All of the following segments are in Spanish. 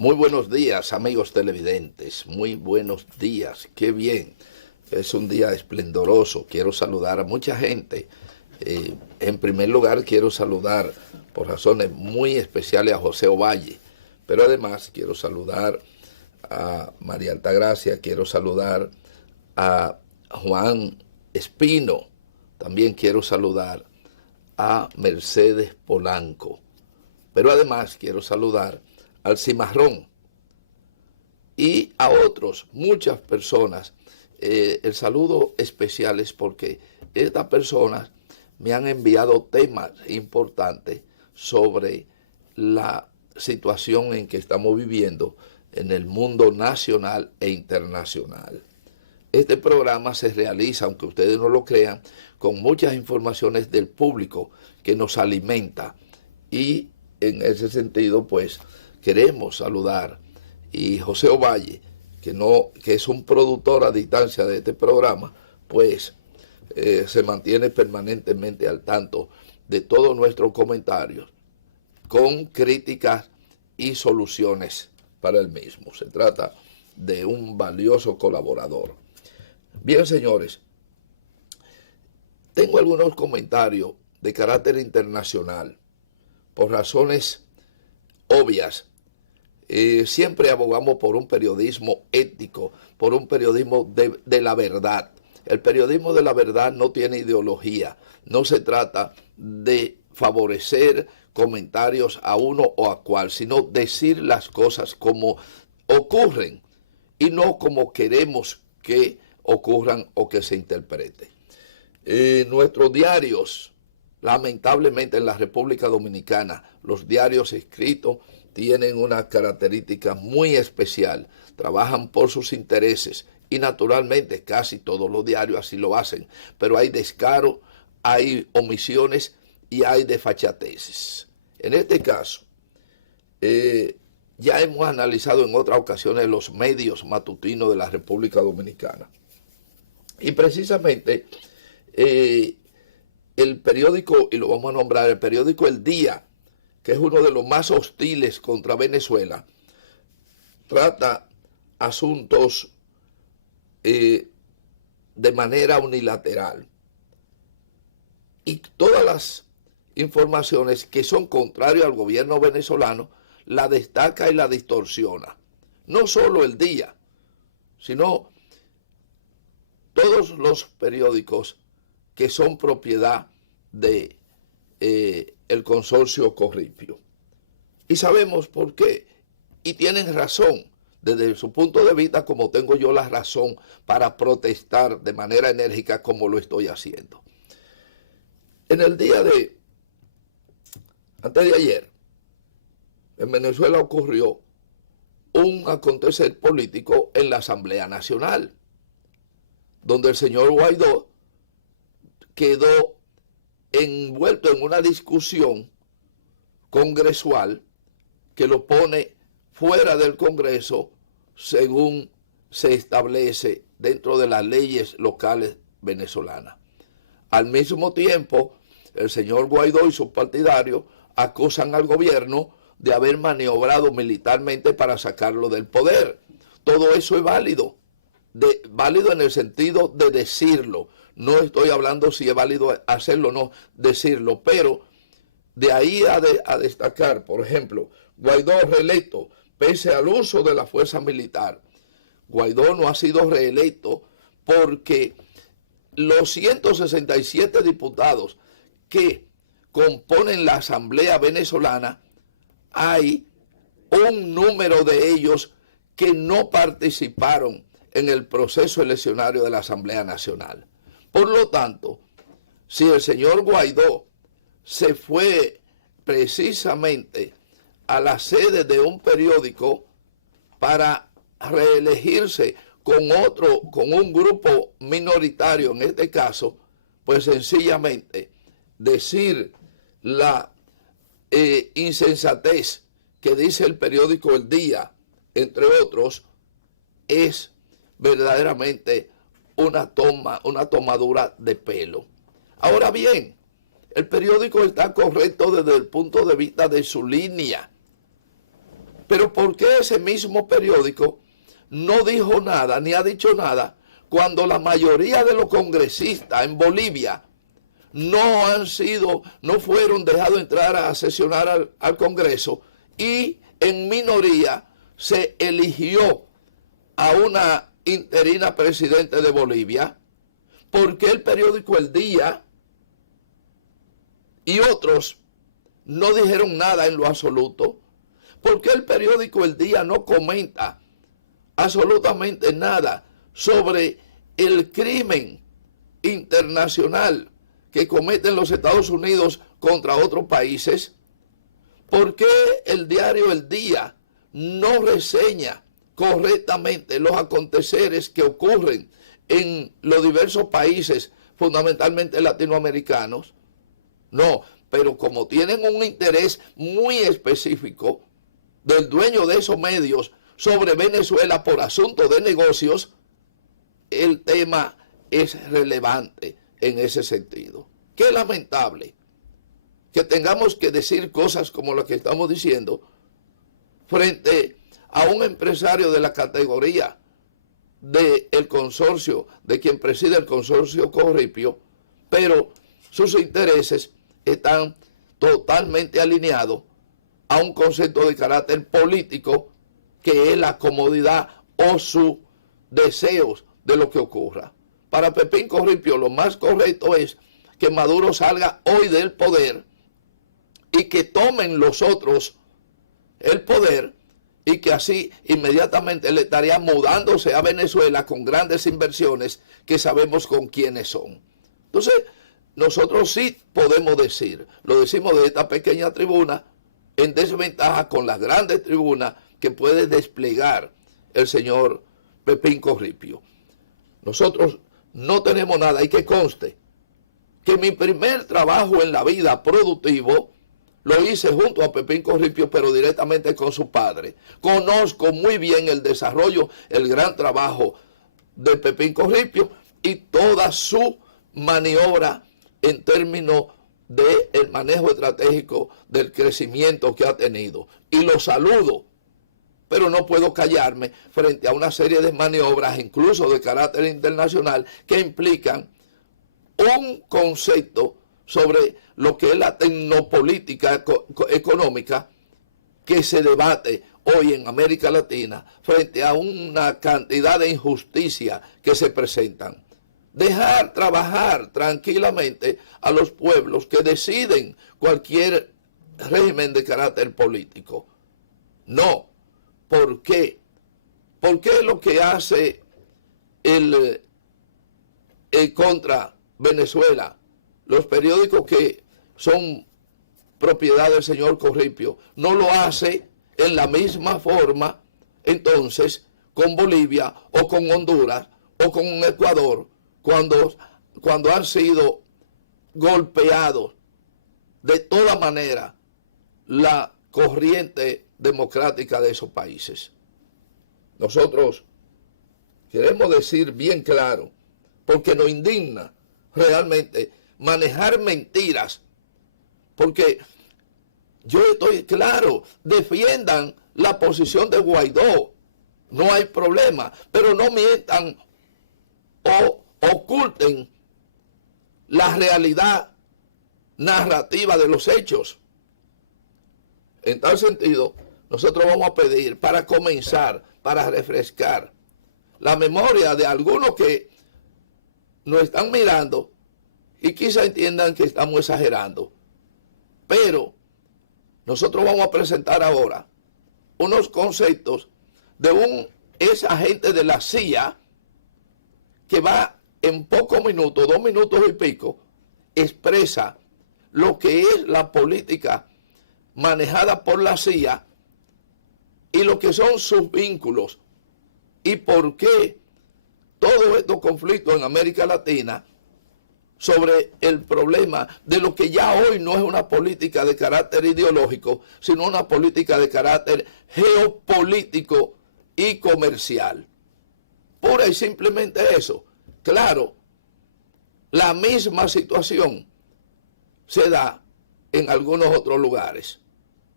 Muy buenos días, amigos televidentes. Muy buenos días. Qué bien. Es un día esplendoroso. Quiero saludar a mucha gente. En primer lugar, quiero saludar por razones muy especiales a José Ovalle. Pero además quiero saludar a María Altagracia. Quiero saludar a Juan Espino. También quiero saludar a Mercedes Polanco. Pero además quiero saludar al Cimarrón y a otros, muchas personas. El saludo especial es porque estas personas me han enviado temas importantes sobre la situación en que estamos viviendo en el mundo nacional e internacional. Este programa se realiza, aunque ustedes no lo crean, con muchas informaciones del público que nos alimenta, y en ese sentido pues queremos saludar, y José Ovalle, que es un productor a distancia de este programa, pues se mantiene permanentemente al tanto de todos nuestros comentarios, con críticas y soluciones para el mismo. Se trata de un valioso colaborador. Bien, señores, tengo algunos comentarios de carácter internacional. Por razones obvias, siempre abogamos por un periodismo ético, por un periodismo de la verdad. El periodismo de la verdad no tiene ideología. No se trata de favorecer comentarios a uno o a cual, sino decir las cosas como ocurren y no como queremos que ocurran o que se interprete. Nuestros diarios, lamentablemente en la República Dominicana, los diarios escritos tienen una característica muy especial. Trabajan por sus intereses y naturalmente casi todos los diarios así lo hacen, pero hay descaro, hay omisiones y hay desfachateces. En este caso, ya hemos analizado en otras ocasiones los medios matutinos de la República Dominicana. Y precisamente el periódico, y lo vamos a nombrar, el periódico El Día, que es uno de los más hostiles contra Venezuela, trata asuntos de manera unilateral. Y todas las informaciones que son contrarias al gobierno venezolano la destaca y la distorsiona. No solo El Día, sino todos los periódicos que son propiedad de el consorcio Corripio. Y sabemos por qué. Y tienen razón, desde su punto de vista, como tengo yo la razón para protestar de manera enérgica como lo estoy haciendo. En el día antes de ayer, en Venezuela ocurrió un acontecer político en la Asamblea Nacional, donde el señor Guaidó quedó envuelto en una discusión congresual que lo pone fuera del Congreso según se establece dentro de las leyes locales venezolanas. Al mismo tiempo, el señor Guaidó y sus partidarios acusan al gobierno de haber maniobrado militarmente para sacarlo del poder. Todo eso es válido, válido en el sentido de decirlo. No estoy hablando si es válido hacerlo o no, decirlo, pero de ahí a destacar, por ejemplo, Guaidó reelecto, pese al uso de la fuerza militar. Guaidó no ha sido reelecto porque los 167 diputados que componen la Asamblea Venezolana, hay un número de ellos que no participaron en el proceso eleccionario de la Asamblea Nacional. Por lo tanto, si el señor Guaidó se fue precisamente a la sede de un periódico para reelegirse con un grupo minoritario en este caso, pues sencillamente decir la insensatez que dice el periódico El Día, entre otros, es verdaderamente una tomadura de pelo. Ahora bien, el periódico está correcto desde el punto de vista de su línea. Pero ¿por qué ese mismo periódico no dijo nada, ni ha dicho nada, cuando la mayoría de los congresistas en Bolivia no fueron dejados entrar a sesionar al Congreso, y en minoría se eligió a una interina presidente de Bolivia? ¿Por qué el periódico El Día y otros no dijeron nada en lo absoluto? ¿Por qué el periódico El Día no comenta absolutamente nada sobre el crimen internacional que cometen los Estados Unidos contra otros países? ¿Por qué el diario El Día no reseña correctamente los aconteceres que ocurren en los diversos países, fundamentalmente latinoamericanos? No, pero como tienen un interés muy específico del dueño de esos medios sobre Venezuela por asuntos de negocios, el tema es relevante en ese sentido. Qué lamentable que tengamos que decir cosas como las que estamos diciendo frente a un empresario de la categoría del consorcio, de quien preside el consorcio Corripio, pero sus intereses están totalmente alineados a un concepto de carácter político, que es la comodidad o sus deseos de lo que ocurra. Para Pepín Corripio lo más correcto es que Maduro salga hoy del poder y que tomen los otros el poder, y que así inmediatamente le estaría mudándose a Venezuela con grandes inversiones que sabemos con quiénes son. Entonces, nosotros sí podemos decir, lo decimos de esta pequeña tribuna, en desventaja con las grandes tribunas que puede desplegar el señor Pepín Corripio. Nosotros no tenemos nada, y que conste que mi primer trabajo en la vida productivo lo hice junto a Pepín Corripio, pero directamente con su padre. Conozco muy bien el desarrollo, el gran trabajo de Pepín Corripio y toda su maniobra en términos del manejo estratégico del crecimiento que ha tenido. Y lo saludo, pero no puedo callarme frente a una serie de maniobras, incluso de carácter internacional, que implican un concepto sobre lo que es la tecnopolítica económica que se debate hoy en América Latina frente a una cantidad de injusticias que se presentan. Dejar trabajar tranquilamente a los pueblos que deciden cualquier régimen de carácter político. No. ¿Por qué? ¿Por qué lo que hace el contra Venezuela, los periódicos que son propiedad del señor Corripio, no lo hace en la misma forma entonces con Bolivia o con Honduras o con Ecuador, cuando han sido golpeados de toda manera la corriente democrática de esos países? Nosotros queremos decir bien claro, porque nos indigna realmente manejar mentiras, porque yo estoy claro, defiendan la posición de Guaidó, no hay problema, pero no mientan o oculten la realidad narrativa de los hechos. En tal sentido, nosotros vamos a pedir, para comenzar, para refrescar la memoria de algunos que nos están mirando y quizá entiendan que estamos exagerando, pero nosotros vamos a presentar ahora unos conceptos de un ex agente de la CIA que va en pocos minutos, 2 minutos y pico, expresa lo que es la política manejada por la CIA y lo que son sus vínculos y por qué todos estos conflictos en América Latina sobre el problema de lo que ya hoy no es una política de carácter ideológico, sino una política de carácter geopolítico y comercial. Pura y simplemente eso. Claro, la misma situación se da en algunos otros lugares,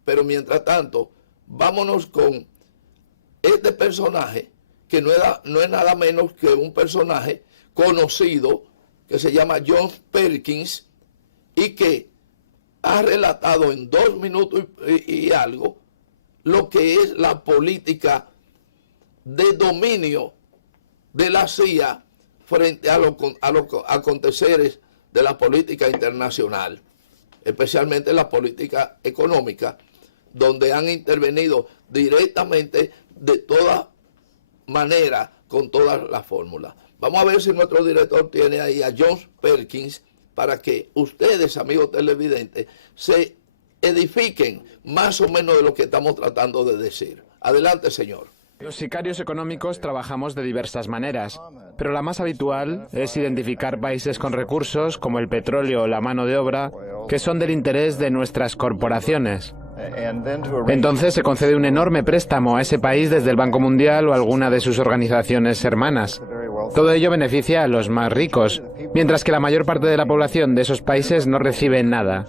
pero mientras tanto vámonos con este personaje, que no es nada menos que un personaje conocido que se llama John Perkins y que ha relatado en 2 minutos y algo lo que es la política de dominio de la CIA frente a los aconteceres de la política internacional, especialmente la política económica, donde han intervenido directamente de toda manera con todas las fórmulas. Vamos a ver si nuestro director tiene ahí a John Perkins para que ustedes, amigos televidentes, se edifiquen más o menos de lo que estamos tratando de decir. Adelante, señor. Los sicarios económicos trabajamos de diversas maneras, pero la más habitual es identificar países con recursos, como el petróleo o la mano de obra, que son del interés de nuestras corporaciones. Entonces se concede un enorme préstamo a ese país desde el Banco Mundial o alguna de sus organizaciones hermanas. Todo ello beneficia a los más ricos, mientras que la mayor parte de la población de esos países no recibe nada.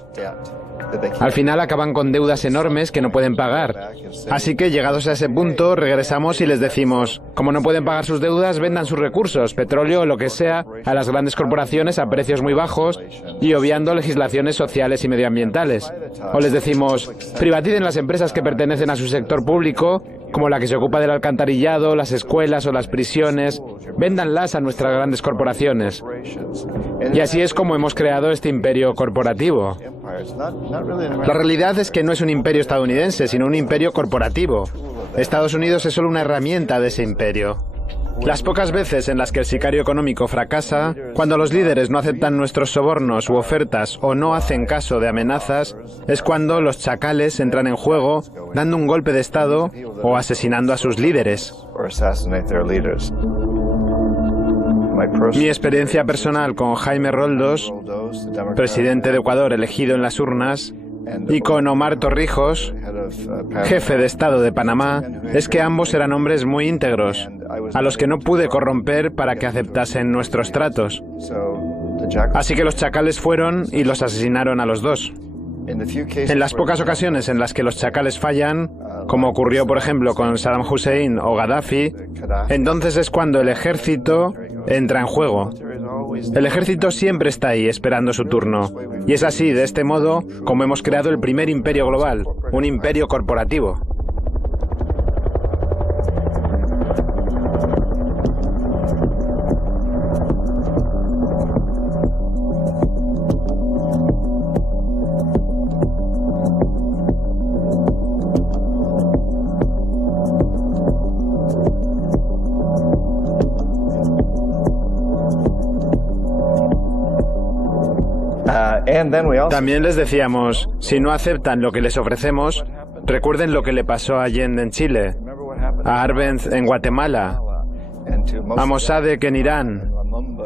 Al final acaban con deudas enormes que no pueden pagar. Así que, llegados a ese punto, regresamos y les decimos, como no pueden pagar sus deudas, vendan sus recursos, petróleo o lo que sea, a las grandes corporaciones a precios muy bajos y obviando legislaciones sociales y medioambientales. O les decimos, privaticen las empresas que pertenecen a su sector público, como la que se ocupa del alcantarillado, las escuelas o las prisiones, véndanlas a nuestras grandes corporaciones. Y así es como hemos creado este imperio corporativo. La realidad es que no es un imperio estadounidense, sino un imperio corporativo. Estados Unidos es solo una herramienta de ese imperio. Las pocas veces en las que el sicario económico fracasa, cuando los líderes no aceptan nuestros sobornos u ofertas o no hacen caso de amenazas, es cuando los chacales entran en juego, dando un golpe de Estado o asesinando a sus líderes. Mi experiencia personal con Jaime Roldos, presidente de Ecuador elegido en las urnas, y con Omar Torrijos, jefe de Estado de Panamá, es que ambos eran hombres muy íntegros, a los que no pude corromper para que aceptasen nuestros tratos. Así que los chacales fueron y los asesinaron a los dos. En las pocas ocasiones en las que los chacales fallan, como ocurrió por ejemplo con Saddam Hussein o Gaddafi, entonces es cuando el ejército entra en juego. El ejército siempre está ahí esperando su turno. Y es así, de este modo, como hemos creado el primer imperio global, un imperio corporativo. También les decíamos, si no aceptan lo que les ofrecemos, recuerden lo que le pasó a Allende en Chile, a Arbenz en Guatemala, a Mossadegh en Irán,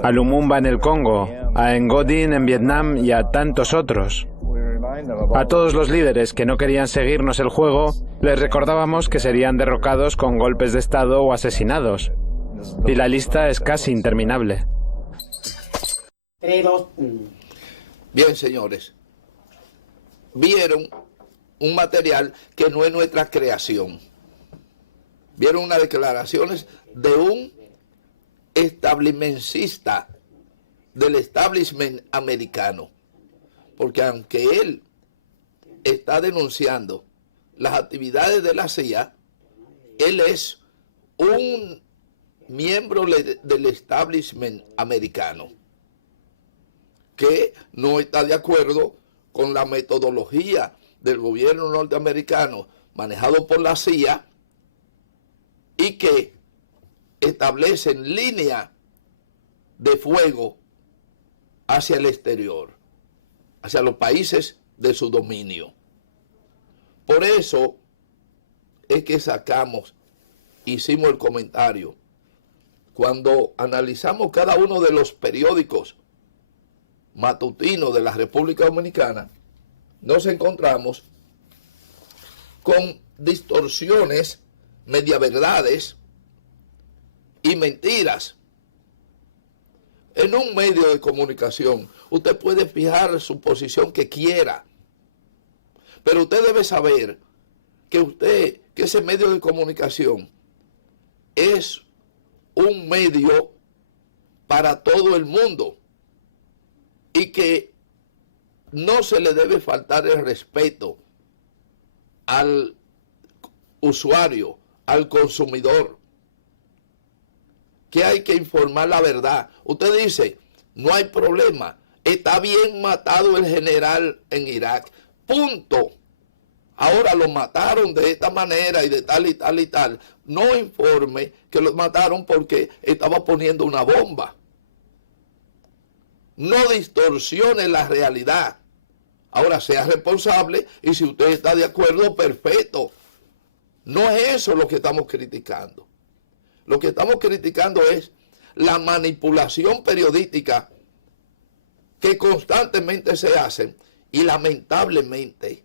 a Lumumba en el Congo, a Ngodin en Vietnam y a tantos otros. A todos los líderes que no querían seguirnos el juego, les recordábamos que serían derrocados con golpes de Estado o asesinados. Y la lista es casi interminable. Bien, señores, vieron un material que no es nuestra creación. Vieron unas declaraciones de un establimentista del establishment americano. Porque aunque él está denunciando las actividades de la CIA, él es un miembro del establishment americano que no está de acuerdo con la metodología del gobierno norteamericano manejado por la CIA y que establecen línea de fuego hacia el exterior, hacia los países de su dominio. Por eso es que hicimos el comentario. Cuando analizamos cada uno de los periódicos matutinos de la República Dominicana, nos encontramos con distorsiones, mediaverdades y mentiras. En un medio de comunicación, usted puede fijar su posición que quiera, pero usted debe saber que ese medio de comunicación es un medio para todo el mundo y que no se le debe faltar el respeto al usuario, al consumidor, que hay que informar la verdad. Usted dice, no hay problema, está bien matado el general en Irak, punto. Ahora lo mataron de esta manera y de tal y tal y tal. No informe que lo mataron porque estaba poniendo una bomba. No distorsione la realidad. Ahora sea responsable y si usted está de acuerdo, perfecto. No es eso lo que estamos criticando. Lo que estamos criticando es la manipulación periodística que constantemente se hace y lamentablemente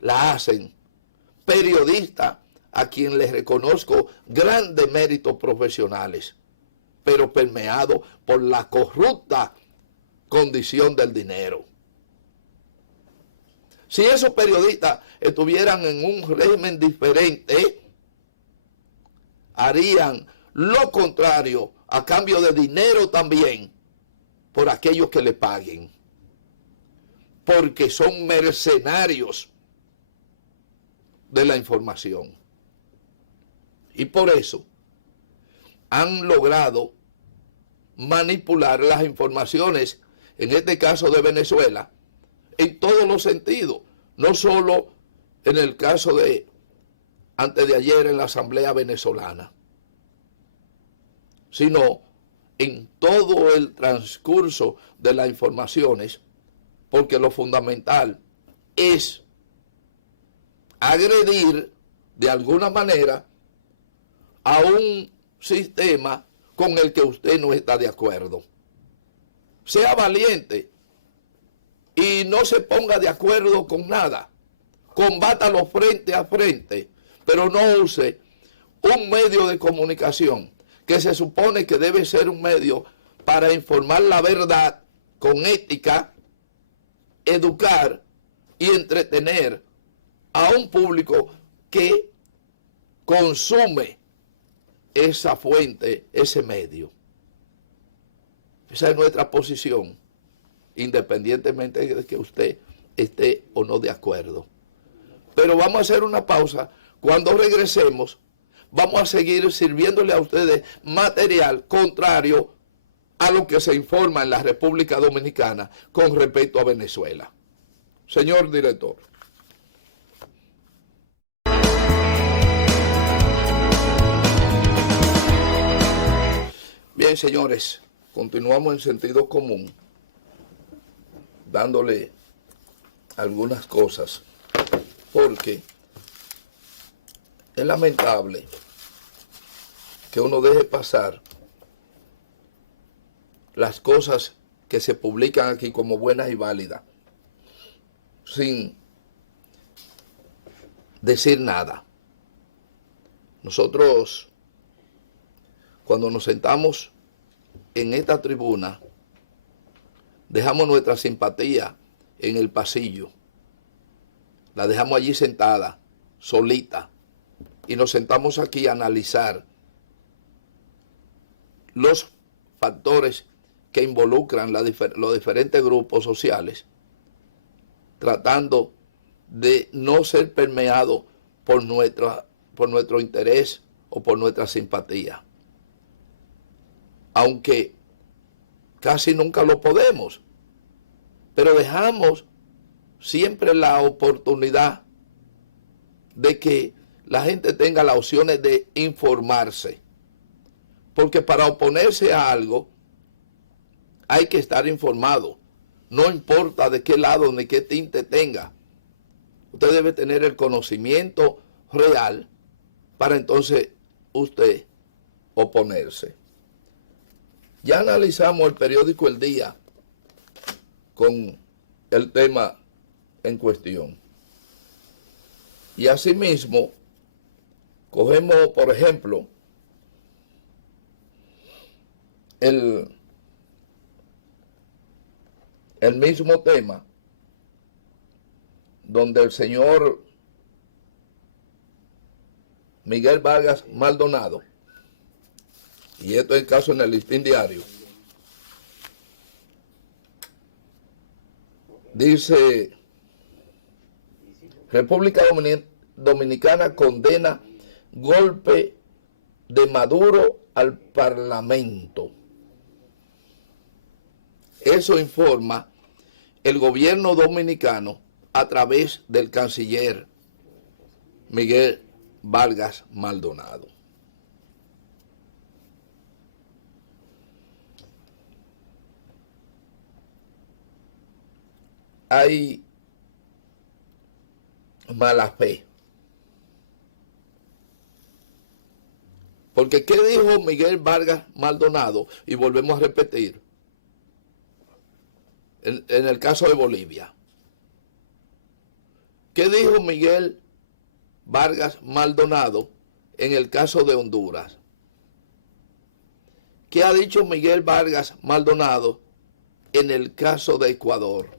la hacen periodistas a quien les reconozco grandes méritos profesionales, pero permeados por la corrupta condición del dinero. Si esos periodistas estuvieran en un régimen diferente, harían lo contrario a cambio de dinero también por aquellos que le paguen, porque son mercenarios de la información. Y por eso han logrado manipular las informaciones, en este caso de Venezuela, en todos los sentidos, no solo en el caso de antes de ayer en la Asamblea Venezolana, sino en todo el transcurso de las informaciones, porque lo fundamental es agredir de alguna manera a un sistema con el que usted no está de acuerdo. Sea valiente y no se ponga de acuerdo con nada. Combátalo frente a frente, pero no use un medio de comunicación que se supone que debe ser un medio para informar la verdad con ética, educar y entretener a un público que consume esa fuente, ese medio. Esa es nuestra posición, independientemente de que usted esté o no de acuerdo. Pero vamos a hacer una pausa. Cuando regresemos, vamos a seguir sirviéndole a ustedes material contrario a lo que se informa en la República Dominicana con respecto a Venezuela. Señor director. Bien, señores, continuamos en sentido común, dándole algunas cosas, porque es lamentable que uno deje pasar las cosas que se publican aquí como buenas y válidas, sin decir nada. Nosotros, cuando nos sentamos en esta tribuna, dejamos nuestra simpatía en el pasillo, la dejamos allí sentada, solita, y nos sentamos aquí a analizar los factores que involucran los diferentes grupos sociales, tratando de no ser permeados por nuestro interés o por nuestra simpatía. Aunque casi nunca lo podemos, pero dejamos siempre la oportunidad de que la gente tenga las opciones de informarse. Porque para oponerse a algo hay que estar informado. No importa de qué lado ni qué tinte tenga. Usted debe tener el conocimiento real para entonces usted oponerse. Ya analizamos el periódico El Día con el tema en cuestión. Y asimismo, cogemos, por ejemplo, el mismo tema donde el señor Miguel Vargas Maldonado, y esto es el caso en el Listín Diario, dice: República Dominicana condena golpe de Maduro al Parlamento. Eso informa el gobierno dominicano a través del canciller Miguel Vargas Maldonado. Hay mala fe. Porque ¿qué dijo Miguel Vargas Maldonado? Y volvemos a repetir, en el caso de Bolivia. ¿Qué dijo Miguel Vargas Maldonado en el caso de Honduras? ¿Qué ha dicho Miguel Vargas Maldonado en el caso de Ecuador?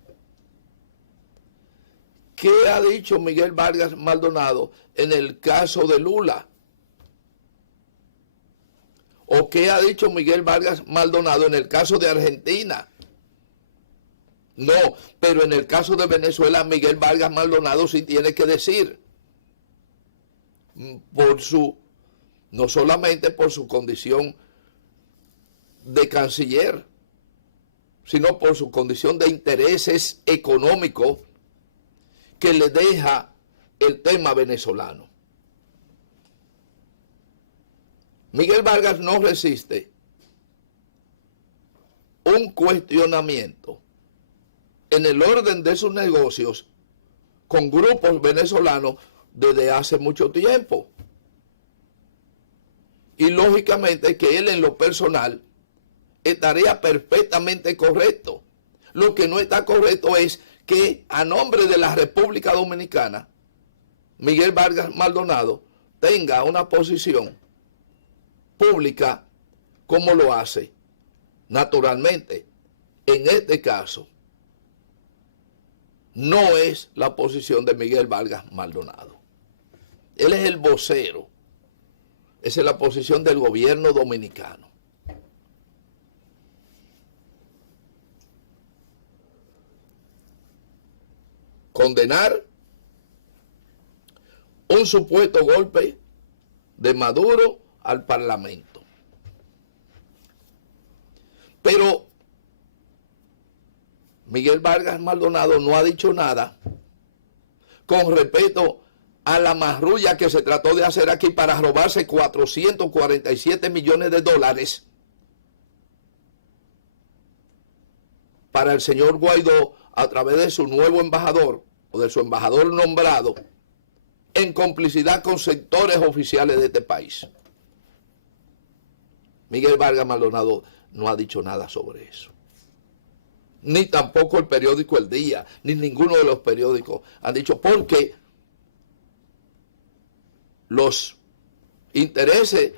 ¿Qué ha dicho Miguel Vargas Maldonado en el caso de Lula? ¿O qué ha dicho Miguel Vargas Maldonado en el caso de Argentina? No, pero en el caso de Venezuela, Miguel Vargas Maldonado sí tiene que decir, no solamente por su condición de canciller, sino por su condición de intereses económicos que le deja el tema venezolano. Miguel Vargas no resiste un cuestionamiento en el orden de sus negocios con grupos venezolanos desde hace mucho tiempo. Y lógicamente que él en lo personal estaría perfectamente correcto. Lo que no está correcto es que a nombre de la República Dominicana, Miguel Vargas Maldonado tenga una posición pública como lo hace. Naturalmente, en este caso, no es la posición de Miguel Vargas Maldonado. Él es el vocero. Esa es la posición del gobierno dominicano. Condenar un supuesto golpe de Maduro al Parlamento. Pero Miguel Vargas Maldonado no ha dicho nada con respecto a la marrulla que se trató de hacer aquí para robarse 447 millones de dólares para el señor Guaidó a través de su nuevo embajador o de su embajador nombrado en complicidad con sectores oficiales de este país. Miguel Vargas Maldonado no ha dicho nada sobre eso. Ni tampoco el periódico El Día, ni ninguno de los periódicos han dicho, porque los intereses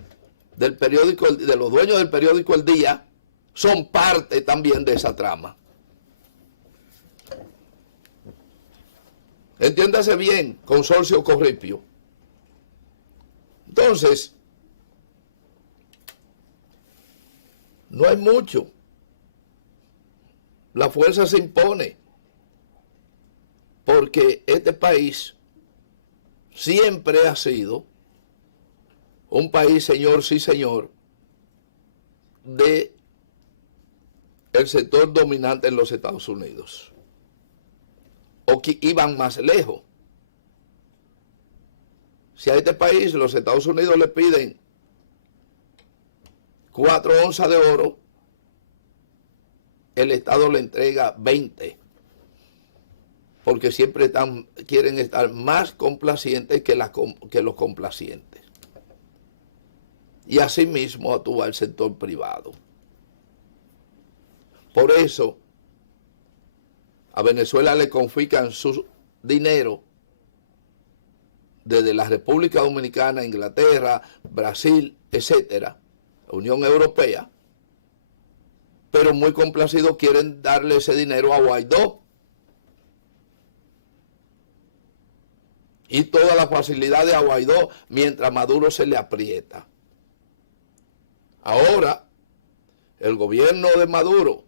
del periódico, de los dueños del periódico El Día, son parte también de esa trama. Entiéndase bien, Consorcio Corripio. Entonces, no hay mucho. La fuerza se impone, porque este país siempre ha sido un país, señor, sí señor, de el sector dominante en los Estados Unidos, o que iban más lejos. Si a este país los Estados Unidos le piden 4 onzas de oro, el Estado le entrega 20, porque siempre quieren estar más complacientes que los complacientes. Y así mismo actúa el sector privado. Por eso, a Venezuela le confiscan su dinero desde la República Dominicana, Inglaterra, Brasil, etcétera, la Unión Europea, pero muy complacidos quieren darle ese dinero a Guaidó. y todas las facilidades a Guaidó mientras Maduro se le aprieta. Ahora, el gobierno de Maduro,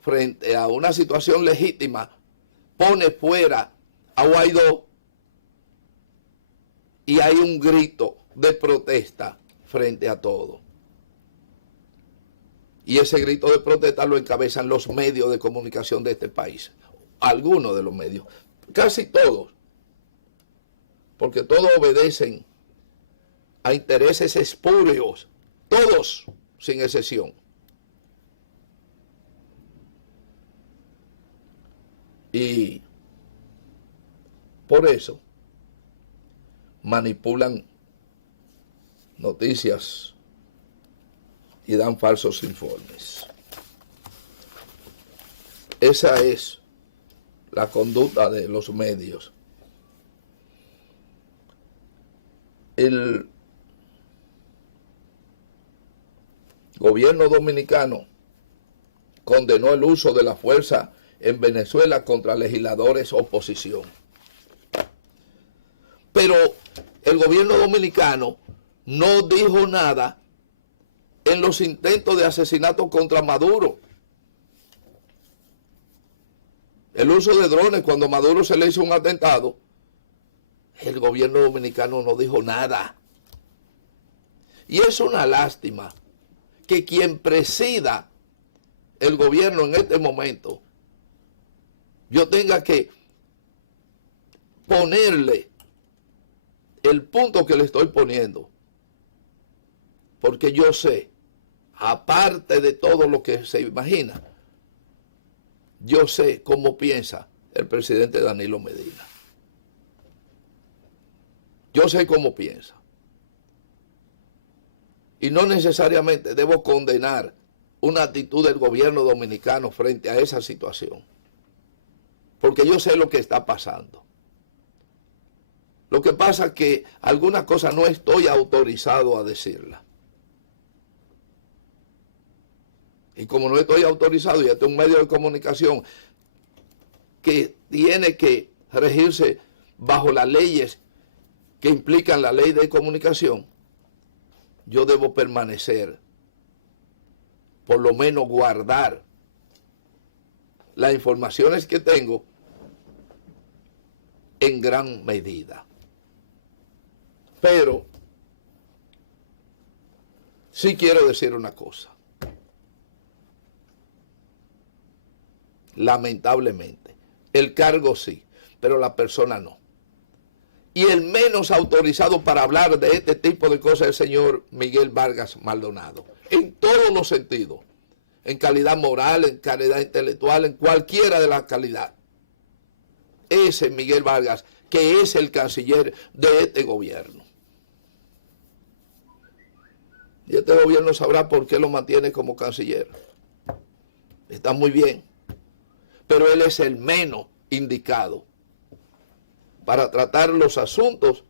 frente a una situación legítima, pone fuera a Guaidó y hay un grito de protesta frente a todo. Y ese grito de protesta lo encabezan los medios de comunicación de este país. Algunos de los medios, casi todos, porque todos obedecen a intereses espurios, todos, sin excepción. Y por eso manipulan noticias y dan falsos informes. Esa es la conducta de los medios. El gobierno dominicano condenó el uso de la fuerza en Venezuela contra legisladores oposición. Pero el gobierno dominicano no dijo nada en los intentos de asesinato contra Maduro. El uso de drones cuando Maduro se le hizo un atentado, el gobierno dominicano no dijo nada. Y es una lástima que quien presida el gobierno en este momento, yo tenga que ponerle el punto que le estoy poniendo. Porque yo sé, aparte de todo lo que se imagina, yo sé cómo piensa el presidente Danilo Medina. Yo sé cómo piensa. Y no necesariamente debo condenar una actitud del gobierno dominicano frente a esa situación. Porque yo sé lo que está pasando. Lo que pasa es que algunas cosas no estoy autorizado a decirlas. Y como no estoy autorizado, y este es un medio de comunicación que tiene que regirse bajo las leyes que implican la ley de comunicación, yo debo permanecer, por lo menos guardar las informaciones que tengo en gran medida. Pero sí quiero decir una cosa. Lamentablemente, el cargo sí, pero la persona no. Y el menos autorizado para hablar de este tipo de cosas es el señor Miguel Vargas Maldonado, en todos los sentidos, en calidad moral, en calidad intelectual, en cualquiera de las calidades. Ese Miguel Vargas, que es el canciller de este gobierno. Y este gobierno sabrá por qué lo mantiene como canciller. Está muy bien. Pero él es el menos indicado para tratar los asuntos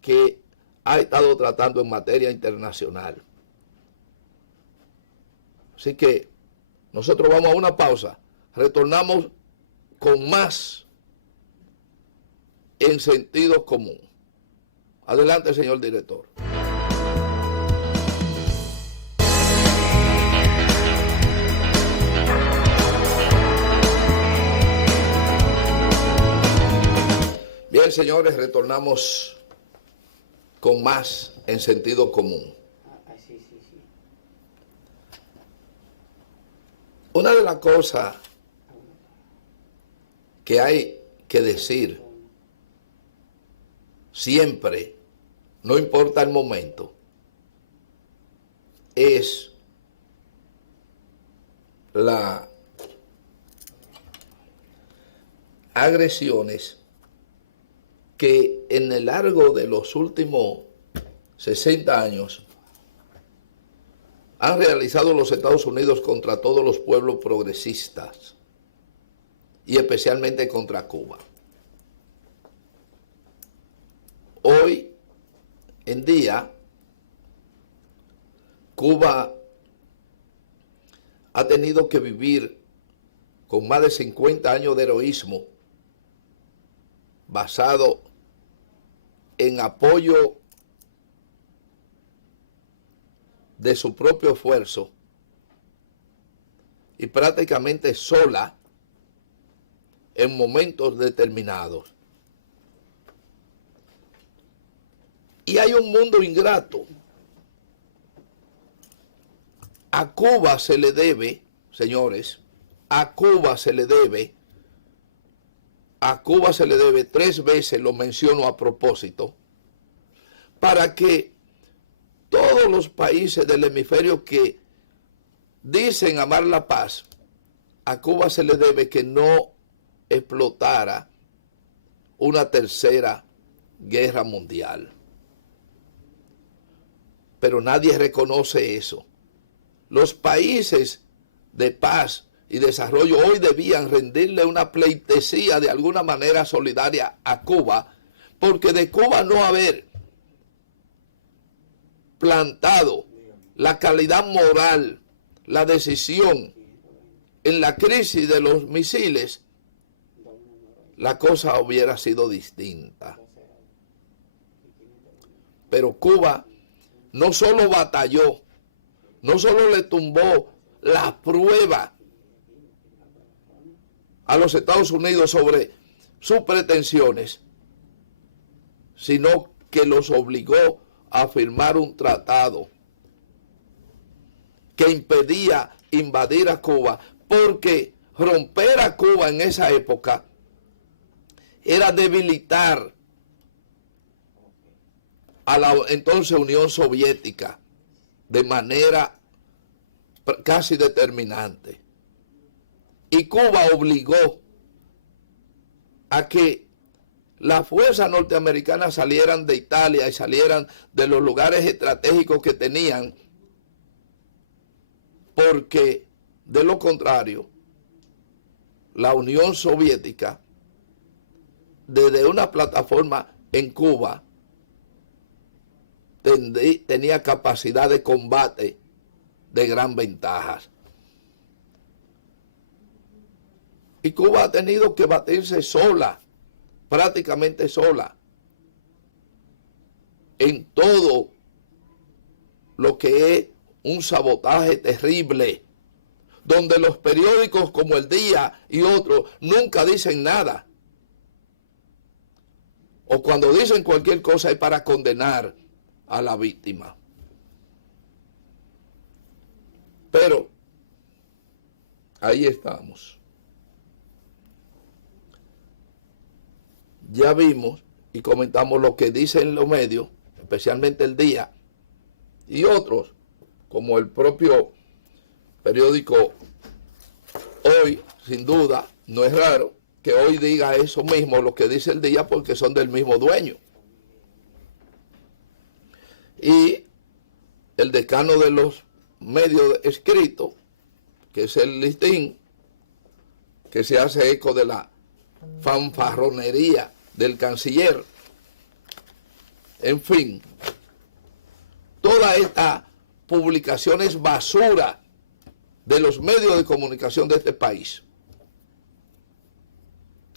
que ha estado tratando en materia internacional. Así que nosotros vamos a una pausa, retornamos con más en sentido común. Adelante, señor director. Bien, señores, retornamos con más en sentido común. Una de las cosas que hay que decir siempre, no importa el momento, es las agresiones que en el largo de los últimos 60 años han realizado los Estados Unidos contra todos los pueblos progresistas y especialmente contra Cuba. Hoy en día, Cuba ha tenido que vivir con más de 50 años de heroísmo basado en apoyo de su propio esfuerzo y prácticamente sola en momentos determinados. Y hay un mundo ingrato. A Cuba se le debe, señores, a Cuba se le debe 3 veces, lo menciono a propósito, para que todos los países del hemisferio que dicen amar la paz, a Cuba se le debe que no explotara una tercera guerra mundial. Pero nadie reconoce eso. Los países de paz y desarrollo hoy debían rendirle una pleitesía de alguna manera solidaria a Cuba, porque de Cuba no haber plantado la calidad moral, la decisión en la crisis de los misiles, la cosa hubiera sido distinta. Pero Cuba no solo batalló, no solo le tumbó la prueba a los Estados Unidos sobre sus pretensiones, sino que los obligó a firmar un tratado que impedía invadir a Cuba, porque romper a Cuba en esa época era debilitar a la entonces Unión Soviética de manera casi determinante. Y Cuba obligó a que las fuerzas norteamericanas salieran de Italia y salieran de los lugares estratégicos que tenían, porque de lo contrario, la Unión Soviética, desde una plataforma en Cuba, tenía capacidad de combate de gran ventaja. Y Cuba ha tenido que batirse sola, prácticamente sola, en todo lo que es un sabotaje terrible, donde los periódicos como El Día y otros nunca dicen nada. O cuando dicen cualquier cosa es para condenar a la víctima. Pero ahí estamos. Ya vimos y comentamos lo que dicen los medios, especialmente El Día y otros, como el propio periódico Hoy. Sin duda, no es raro que Hoy diga eso mismo, lo que dice El Día, porque son del mismo dueño. Y el decano de los medios escritos, que es el Listín, que se hace eco de la fanfarronería del canciller. En fin, toda esta publicación es basura de los medios de comunicación de este país.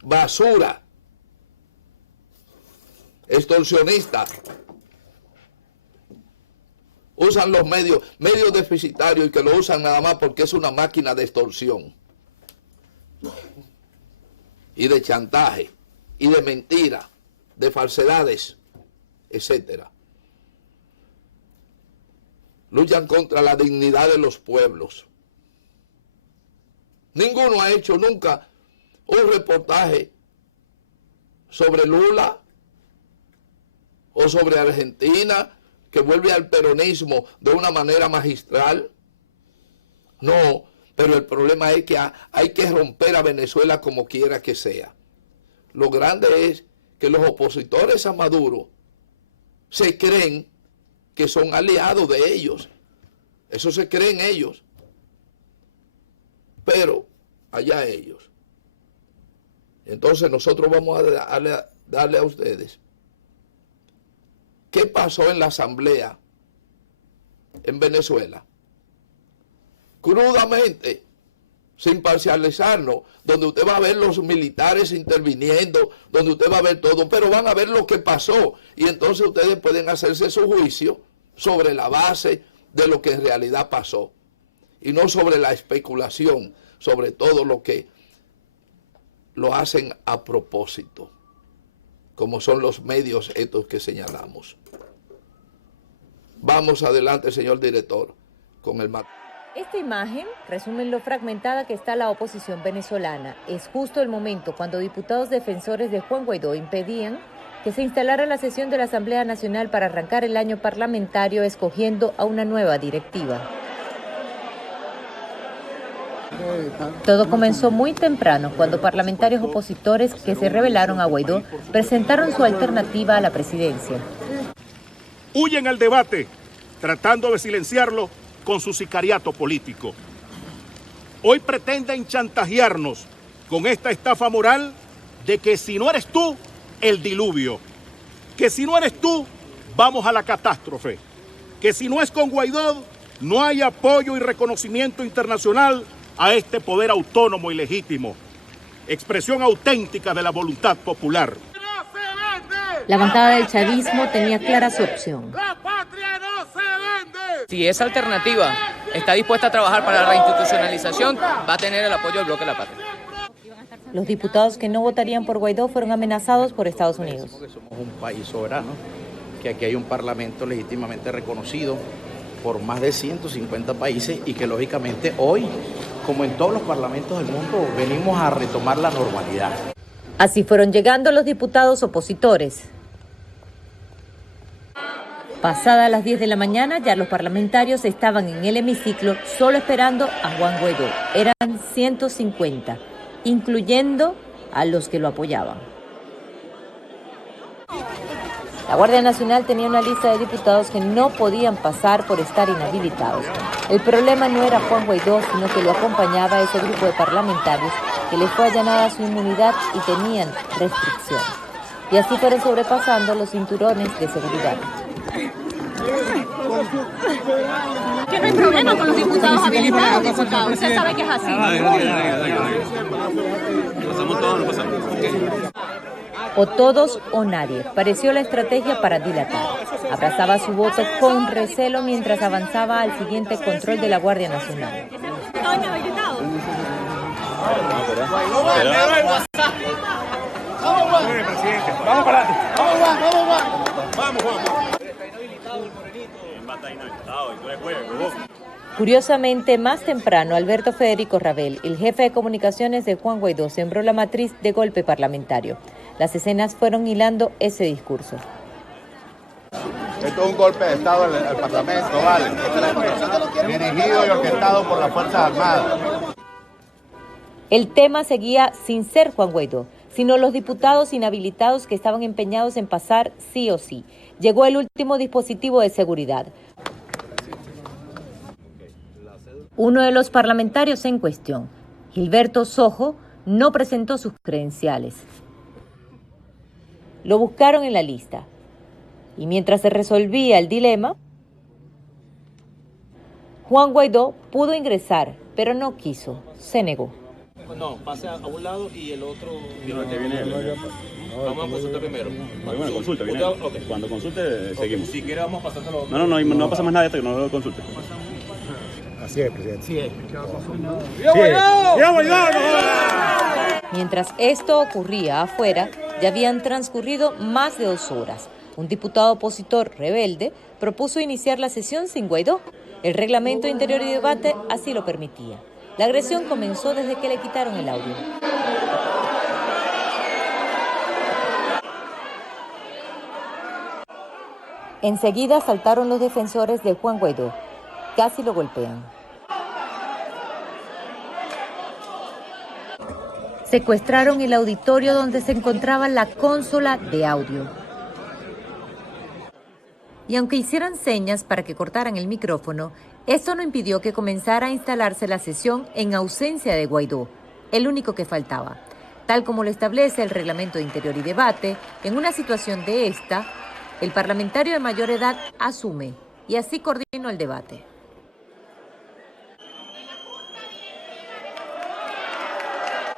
Basura. Extorsionista. Usan los medios deficitarios, y que lo usan nada más porque es una máquina de extorsión y de chantaje y de mentira, de falsedades, etcétera. Luchan contra la dignidad de los pueblos. Ninguno ha hecho nunca un reportaje sobre Lula o sobre Argentina, que vuelve al peronismo de una manera magistral. No, pero el problema es que hay que romper a Venezuela como quiera que sea. Lo grande es que los opositores a Maduro se creen que son aliados de ellos. Eso se creen ellos. Pero allá ellos. Entonces nosotros vamos a darle a ustedes qué pasó en la asamblea en Venezuela. Crudamente, sin parcializarnos, donde usted va a ver los militares interviniendo, donde usted va a ver todo, pero van a ver lo que pasó y entonces ustedes pueden hacerse su juicio sobre la base de lo que en realidad pasó y no sobre la especulación, sobre todo lo que lo hacen a propósito, como son los medios estos que señalamos. Vamos adelante, señor director, con el material. Esta imagen resume lo fragmentada que está la oposición venezolana. Es justo el momento cuando diputados defensores de Juan Guaidó impedían que se instalara la sesión de la Asamblea Nacional para arrancar el año parlamentario escogiendo a una nueva directiva. Todo comenzó muy temprano cuando parlamentarios opositores que se rebelaron a Guaidó presentaron su alternativa a la presidencia. Huyen al debate, tratando de silenciarlo con su sicariato político. Hoy pretenden chantajearnos con esta estafa moral de que si no eres tú, el diluvio. Que si no eres tú, vamos a la catástrofe. Que si no es con Guaidó, no hay apoyo y reconocimiento internacional a este poder autónomo y legítimo. Expresión auténtica de la voluntad popular. La bancada del chavismo tenía clara su opción. ¡La patria no se vende! Si esa alternativa está dispuesta a trabajar para la reinstitucionalización, va a tener el apoyo del bloque de la patria. Los diputados que no votarían por Guaidó fueron amenazados por Estados Unidos. Porque somos un país soberano, que aquí hay un parlamento legítimamente reconocido por más de 150 países y que lógicamente hoy, como en todos los parlamentos del mundo, venimos a retomar la normalidad. Así fueron llegando los diputados opositores. Pasadas las 10 de la mañana, ya los parlamentarios estaban en el hemiciclo solo esperando a Juan Guaidó. Eran 150, incluyendo a los que lo apoyaban. La Guardia Nacional tenía una lista de diputados que no podían pasar por estar inhabilitados. El problema no era Juan Guaidó, sino que lo acompañaba ese grupo de parlamentarios que les fue allanada su inmunidad y tenían restricciones. Y así fueron sobrepasando los cinturones de seguridad. Que no hay problema con los diputados habilitados, diputados. Usted sabe que es así. Pasamos todo, no pasamos. O todos o nadie. Pareció la estrategia para dilatar. Abrazaba su voto con recelo mientras avanzaba al siguiente control de la Guardia Nacional. Vamos para adelante. Vamos. Curiosamente, más temprano, Alberto Federico Rabel, el jefe de comunicaciones de Juan Guaidó, sembró la matriz de golpe parlamentario. Las escenas fueron hilando ese discurso. Esto es un golpe de Estado al Parlamento, ¿vale? Dirigido y orquestado por las Fuerzas Armadas. El tema seguía sin ser Juan Guaidó, sino los diputados inhabilitados que estaban empeñados en pasar sí o sí. Llegó el último dispositivo de seguridad. Uno de los parlamentarios en cuestión, Gilberto Sojo, no presentó sus credenciales. Lo buscaron en la lista. Y mientras se resolvía el dilema, Juan Guaidó pudo ingresar, pero no quiso, se negó. No, pase a un lado y el otro... Vamos a consultar primero. Bueno, consulta, viene. Okay. Cuando consulte, seguimos. Si quiere, vamos a pasártelo. No pasa más nada hasta que no lo consulte. Así es, presidente. Sí es. Mientras esto ocurría afuera, ya habían transcurrido más de 2 horas. Un diputado opositor rebelde propuso iniciar la sesión sin Guaidó. El reglamento de Interior y Debate así lo permitía. La agresión comenzó desde que le quitaron el audio. Enseguida saltaron los defensores de Juan Guaidó. Casi lo golpean. Secuestraron el auditorio donde se encontraba la consola de audio. Y aunque hicieran señas para que cortaran el micrófono, esto no impidió que comenzara a instalarse la sesión en ausencia de Guaidó, el único que faltaba. Tal como lo establece el Reglamento de Interior y Debate, en una situación de esta, el parlamentario de mayor edad asume y así coordinó el debate.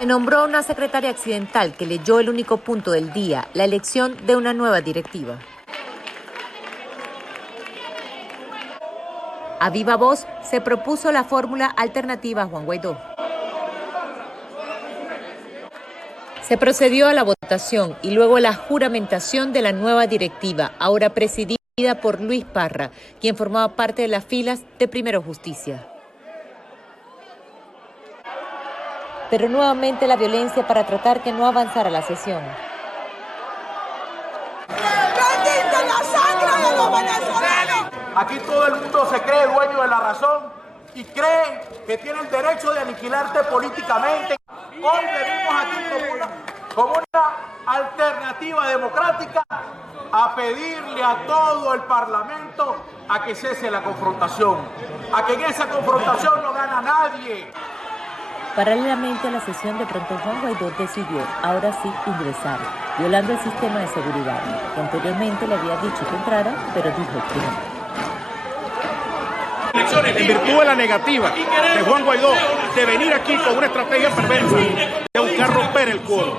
Se nombró una secretaria accidental que leyó el único punto del día, la elección de una nueva directiva. A viva voz se propuso la fórmula alternativa a Juan Guaidó. Se procedió a la votación y luego a la juramentación de la nueva directiva, ahora presidida por Luis Parra, quien formaba parte de las filas de Primero Justicia. Pero nuevamente la violencia para tratar que no avanzara la sesión. ¡Bendita la sangre de los venezolanos! Aquí todo el mundo se cree dueño de la razón y cree que tiene el derecho de aniquilarte políticamente. Hoy venimos aquí como una alternativa democrática a pedirle a todo el Parlamento a que cese la confrontación, a que en esa confrontación no gana nadie. Paralelamente a la sesión, de pronto Juan Guaidó decidió, ahora sí, ingresar, violando el sistema de seguridad, que anteriormente le había dicho que entrara, pero dijo que no. En virtud de la negativa de Juan Guaidó de venir aquí con una estrategia perversa de buscar romper el quórum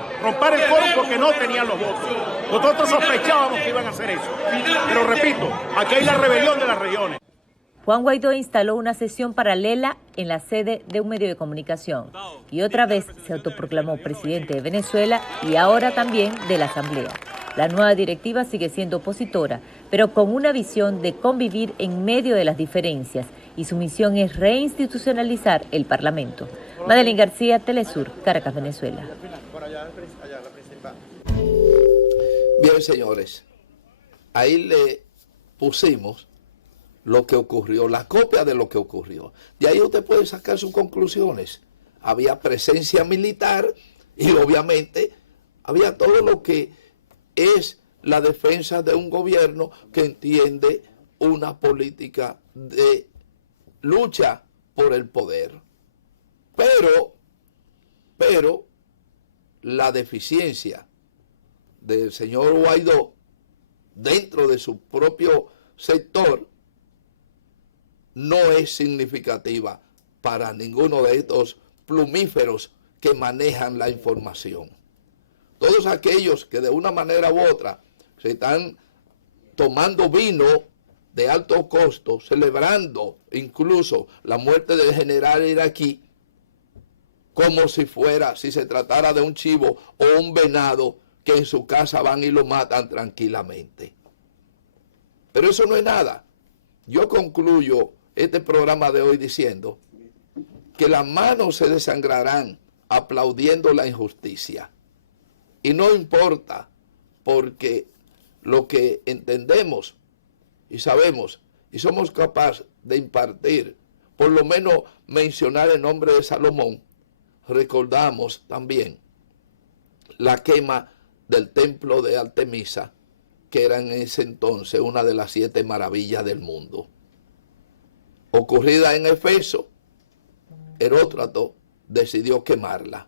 porque no tenían los votos. Nosotros sospechábamos que iban a hacer eso. Pero repito, aquí hay la rebelión de las regiones. Juan Guaidó instaló una sesión paralela en la sede de un medio de comunicación y otra vez se autoproclamó presidente de Venezuela y ahora también de la Asamblea. La nueva directiva sigue siendo opositora, pero con una visión de convivir en medio de las diferencias, y su misión es reinstitucionalizar el Parlamento. Madeline García, Telesur, Caracas, Venezuela. Bien, señores, ahí le pusimos lo que ocurrió, la copia de lo que ocurrió. De ahí usted puede sacar sus conclusiones. Había presencia militar y obviamente había todo lo que es la defensa de un gobierno que entiende una política de lucha por el poder. Pero la deficiencia del señor Guaidó dentro de su propio sector no es significativa para ninguno de estos plumíferos que manejan la información. Todos aquellos que de una manera u otra se están tomando vino de alto costo, celebrando incluso la muerte del general iraquí, como si se tratara de un chivo o un venado que en su casa van y lo matan tranquilamente. Pero eso no es nada. Yo concluyo este programa de hoy diciendo que las manos se desangrarán aplaudiendo la injusticia. Y no importa, porque lo que entendemos y sabemos y somos capaces de impartir, por lo menos mencionar el nombre de Salomón, recordamos también la quema del templo de Artemisa, que era en ese entonces una de las 7 maravillas del mundo. Ocurrida en Éfeso, Heróstrato decidió quemarla.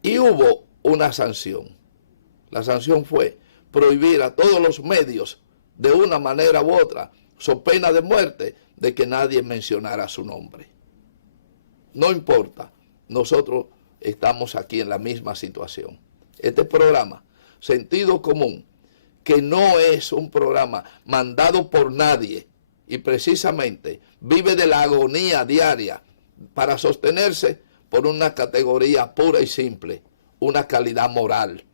Y hubo una sanción. La sanción fue prohibir a todos los medios, de una manera u otra, so pena de muerte, de que nadie mencionara su nombre. No importa, nosotros estamos aquí en la misma situación. Este programa, Sentido Común, que no es un programa mandado por nadie, y precisamente vive de la agonía diaria para sostenerse por una categoría pura y simple, una calidad moral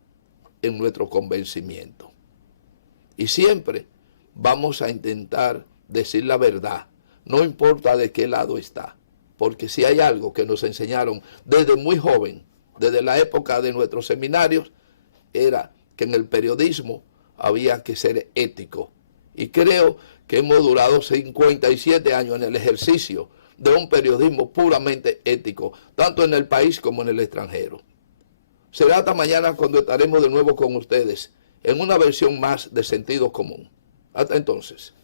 en nuestro convencimiento. Y siempre vamos a intentar decir la verdad, no importa de qué lado está, porque si hay algo que nos enseñaron desde muy joven, desde la época de nuestros seminarios, era que en el periodismo había que ser ético. Y creo que hemos durado 57 años en el ejercicio de un periodismo puramente ético, tanto en el país como en el extranjero. Será hasta mañana cuando estaremos de nuevo con ustedes en una versión más de Sentido Común. Hasta entonces.